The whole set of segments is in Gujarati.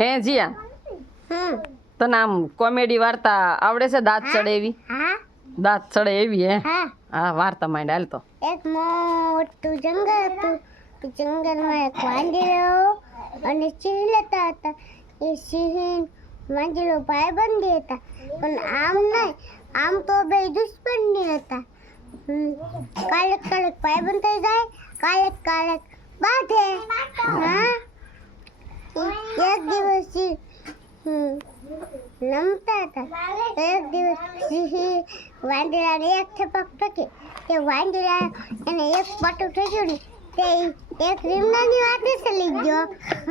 હે જીયા તને આમ કોમેડી વાર્તા આવડે છે? દાંત ચડે એવી? હા દાંત ચડે એવી? હે હા હા, વાર્તા માંડ હાલ તો. એક મોટું જંગલ હતું. એ જંગલમાં એક વાંદરો અને સિંહ રહેતા હતા. એ સિંહ વાંદરો ભાઈબંધી હતા, પણ આમ નહીં, આમ તો બે દુશ્મની હતા. કાલેક કાલેક ભાઈબંધ થઈ જાય, કાલેક કાલેક બાંધે. હા એક દિવસ રમતા હતા. એક દિવસ સિંહ વાંદરાને એક થપ્પડ ઠોકી. તે વાંદરા એને એક પાટું ઠોક્યું ને તે એક રીમનાની વાટે ચલી ગયો.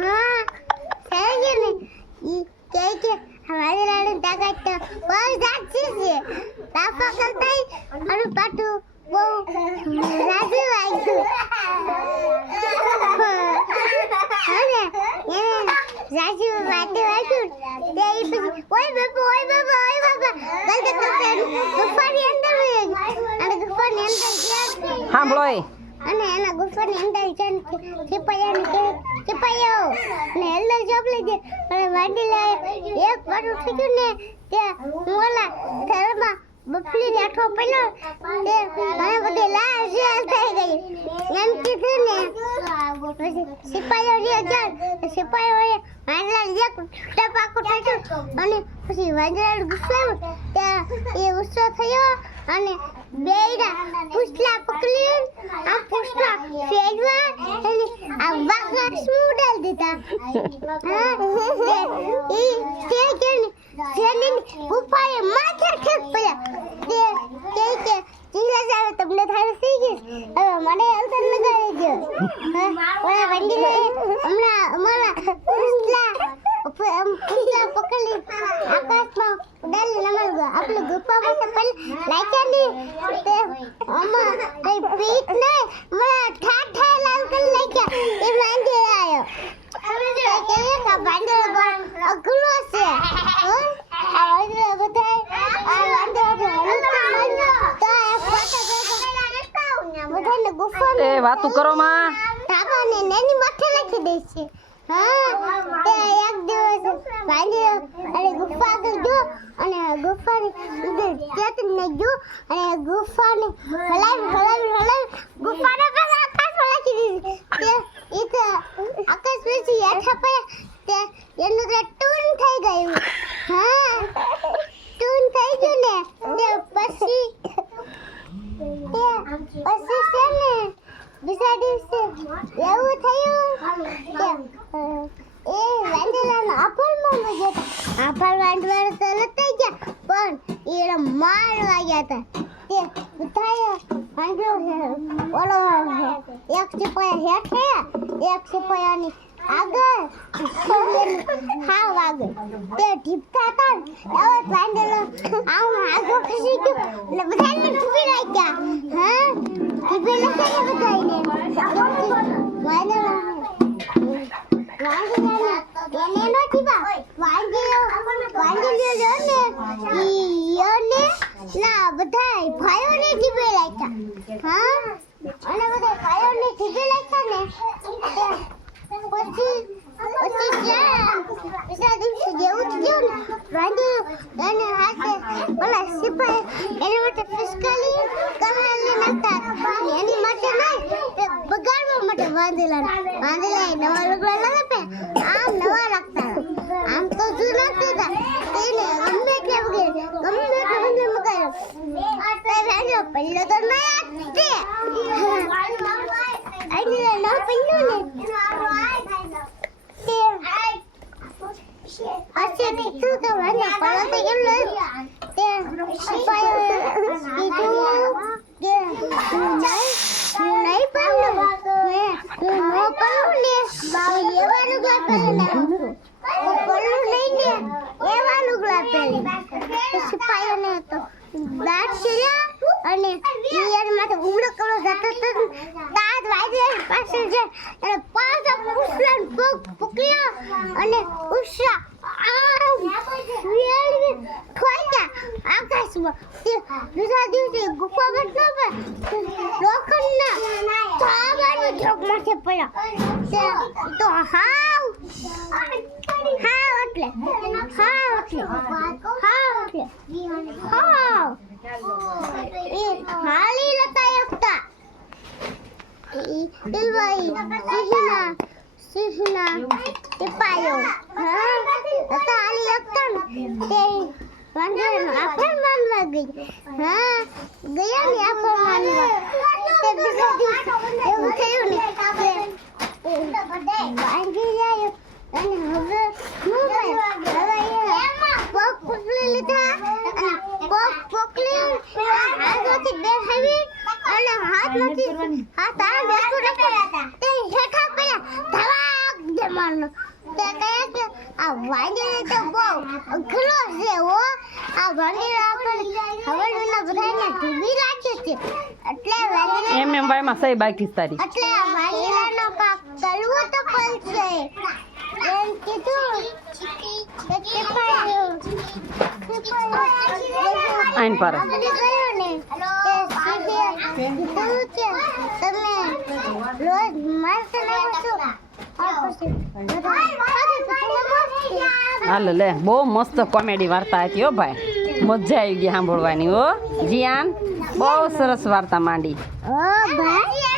હા થઈ ગયું ને. ઈ કહે કે વાંદરાની તાકાત તો બહુ જાજી છે. તાપા કરતા અને પાટું બહુ રાજુ વાગ્યું. અને એને રાજુ વાટે વાગ્યું તે ઈ પછી ઓય બાપા ગલત કરતા ગુફાની અંદર વહી ગઈ. અને ગુફાની અંદર ગયા સાંભળો એ અને એના ગુફાની અંદર જઈને સિપાહીઓને કહે સિપાહીઓ ને હેલ્લો જોબ લેજે. અને વાંદરાએ એક પાટું ઠોક્યું ને તે ઓલા ઘરમાં બફલી નાઠો પડ્યો તે મને બધી લાશ થઈ ગઈ. એમ કીધું ને પછી સિપાહીઓ ગયા સિપાહીઓએ વાંદરાને એક ટપાકું ઠોક્યું અને પછી વાંદરાને ગુસ્સો આવ્યો. ત્યાં એ ગુસ્સો થયો અને બેયના પૂછલા પકડી આ પૂછલા ફેરવા અને આ વાઘા સ્મૂડલ દીધા. હા એ કે જેની ગુફાએ માથે ઠેક પડ્યા. તે કે ચીલા સાહેબ તમને થાળી થઈ ગઈ, હવે મને અંતર લગાવી દો. ઓલા વંડીને હમણાં અમારા પૂછલા પકડી આકાશમાં ઉડાડી લગાડ્યો. આપણે ગુફા પાસે પણ લાગ્યા નહીં તે આમાં કઈ પીઠ નહીં મને ઠાઠા લાલ કરી લાગ્યા. એ વાંદરો આવ્યો. કે વાંદરો અઘરો છે. આ વાંદરો બધાય આ વાંદરો બધાને ગુફાને એ વાતું કરો માં. ધાબાને નેની માથે નાખી દે છે. હા તે એક દિવસ વાંદરો અને ગુફા આગળ ગયો અને ગુફાની અંદર ચેતને ગયો અને ગુફાને હલાવી ગુફાને પેલા આકાશમાં નાખી દીધી. તે ઈ તો આકાશ પછી હેઠા પડ્યા તે એનું તો ટૂન થઈ ગયું. હા ટૂન થઈ ગયું ને તે પછી છે ને બીજા દિવસે એવું થયું કે એ વાંદરાનો આભળમાં ગયા હતા. આભળ વાંદરા તો લતાઈ ગયા પણ એને મારવા ગયા હતા. તે બધાએ વાંદરો ઓલો એક સિપાહી હેઠે એક સિપાહીની આગળ હાવ આગળ તે ઢીપતા હતા ને એવો વાંદરો આમ આગળ ખસી ગયો એટલે બધાને ઢીપી નાખ્યા. હા ઢીપી નાખ્યા બધાને એને નો ઢીપા વાંદરો જો ને ઈયોને ના બધાય ભાઈઓને ઢીપી નાખ્યા. હા અને બધા ભાઈઓને ઢીપી નાખ્યા ને પછી બીજા દિવસે જેવું થયું ને વાંદરો એને હાથે ઓલા સિપાહી એને માટે ફિસકાલી કહાલી નાખતા એની માટે નહીં તે બગાડવા માટે વાંદરાએ નવા લુગડા ન આપે આમ નવા રાખતા. આમ તો જૂના હતા તેને ગમે એટલે મગાડ્યો વાંદરો પહેલો તો નહીં આપતે એટલે ન પહેલું ને અચ્છા તું તો મને પડો તો કેમ લે તે સિપાહીએ કીધું કે નહીં પડું હું નો પડું ને એવા લુગડા પહેરીને પડું નહીં ને એવા લુગડા પહેરી. સિપાહીઓને તો દાંત ચડ્યા અને ઈયર માથે ઉમળો કરો જતો તો દાંત વાગે પાછળ છે અને પાછો પૂછલાને પગ પકડ્યો અને ઉષા આકાશમાં બીજા દિવસે ગુફા બનતો લોખંડના તાંબાનો ચોક માથે પડ્યો તો હાવ હાવ છે હાવ એ હાલી લતા એકતા દિલવાઈ સિહના ટીપાયો હા લતા હાલી એકતા ને તે વાંઢાનો આફર માનવા ગઈ હા ગયા ને આફર માનવા તે બીજા દિવસે એવું થયું ને વાંઢી જાય અને હવે હું હવે પગ પકડી લીધા અને પગ પકડી હાથમાંથી બેસાવી અને હાથમાંથી હાથ આ બેસું રાખો તે હેઠા પડ્યા ધડાક દે મારનો તે કહે કે આ વાંઢી તો બહુ અઘરો છે હો આ વાંઢી આપણે હવલના બધાને ઢૂબી રાખે છે એટલે વાંઢી એમ ભાઈમાં સહી બાકી છે તારી એટલે આ વાંઢીનો કાક કરવો તો પડશે એમ કીધું કે ટીપાયો આઈન પર આપણે કહ્યું ને કે સીધે કીધું કે તમે રોજ મારતા નહીં છો આ પછી હાલ લે બહુ મસ્ત કોમેડી વાર્તા હતી હો ભાઈ મજા આવી ગઈ સાંભળવાની હો જીયાન બહુ સરસ વાર્તા માંડી ઓ ભાઈ